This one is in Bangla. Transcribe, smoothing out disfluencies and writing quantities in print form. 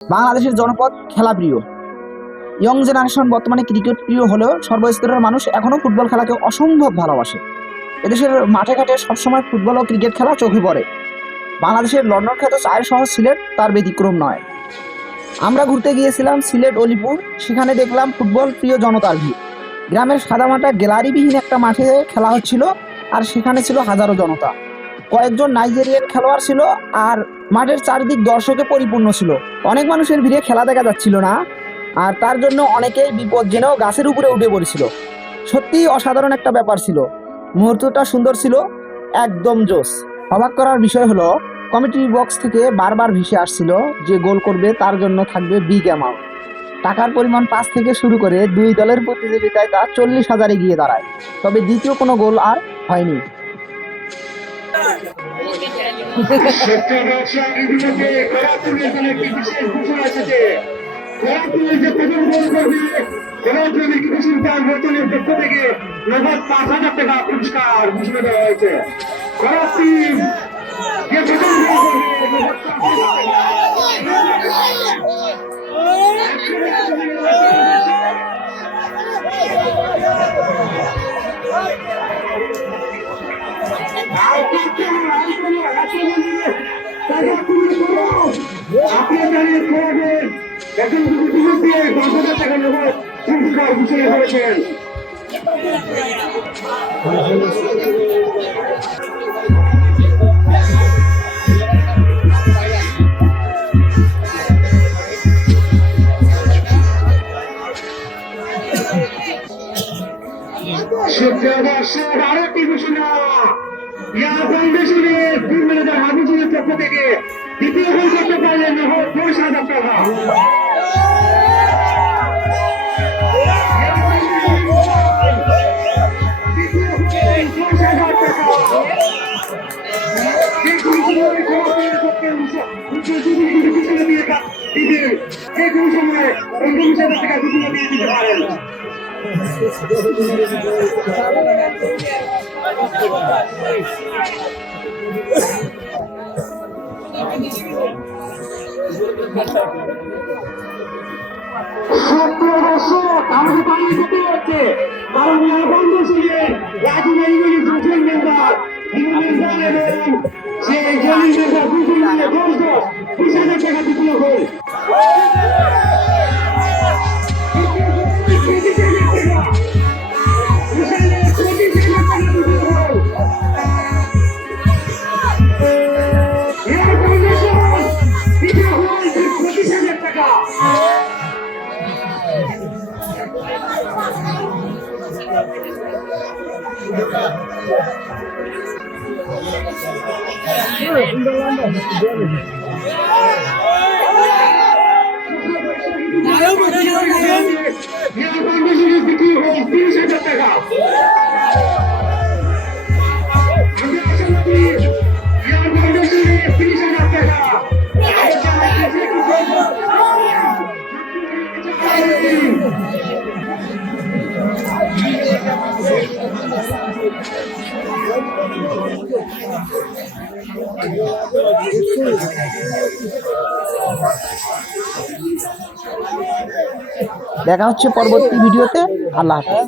বাংলাদেশের জনপদ খেলাপ্রিয় ইয়ং জেনারেশন বর্তমানে ক্রিকেট প্রিয় হলেও সর্বস্তরের মানুষ এখনো ফুটবল খেলাকে অসম্ভব ভালোবাসে। এদেশের মাঠে ঘাটে সবসময় ফুটবল ও ক্রিকেট খেলা চোখে পড়ে। বাংলাদেশের লন্ডন খ্যাত চায়ের শহর সিলেট তার ব্যতিক্রম নয়। আমরা ঘুরতে গিয়েছিলাম সিলেট অলিপুর, সেখানে দেখলাম ফুটবল প্রিয় জনতার ভিড়। গ্রামের সাদামাটা গ্যালারিবিহীন একটা মাঠে খেলা হচ্ছিল, আর সেখানে ছিল হাজারো জনতা। কয়েকজন নাইজেরিয়ান খেলোয়াড় ছিল, আর মাঠের চারিদিক দর্শকে পরিপূর্ণ ছিল। অনেক মানুষের ভিড়ে খেলা দেখা যাচ্ছিল না, আর তার জন্য অনেকেই বিপদ জেনেও গাছের উপরে উঠে পড়েছিল। সত্যিই অসাধারণ একটা ব্যাপার ছিল। মুহূর্তটা সুন্দর ছিল, একদম জোস। অবাক করার বিষয় হলো, কমিটি বক্স থেকে বারবার ভেসে আসছিল যে গোল করবে তার জন্য থাকবে বিগ অ্যামাউন্ট। টাকার পরিমাণ 5 থেকে শুরু করে দুই দলের প্রতিযোগিতায় তা 40,000-এ গিয়ে দাঁড়ায়। তবে দ্বিতীয় কোনো গোল আর হয়নি। পুরস্কার ঘোষণা দেওয়া হয়েছে। আপনার জানিয়ে খোয়াবেন এখন দিয়ে 10,000 টাকা নগদ পুরস্কার ঘোষণা করেছেন। আরেকটি ঘোষণা, ইয়ার ফাউন্ডেশনের টিম ম্যানেজার হাবিজুরের পক্ষ থেকে দ্বিতীয় গোল করতে পারলেন 10,000 টাকা। আমাদের পানি করতে হচ্ছে, কারণ বন্ধ ছিলেন মেম্বার এবং সেই জমিন মেম্বার 20,000 টাকা দ্বিতীয় গোল। দেখা হচ্ছে পরবর্তী ভিডিওতে। আল্লাহ হাফেজ।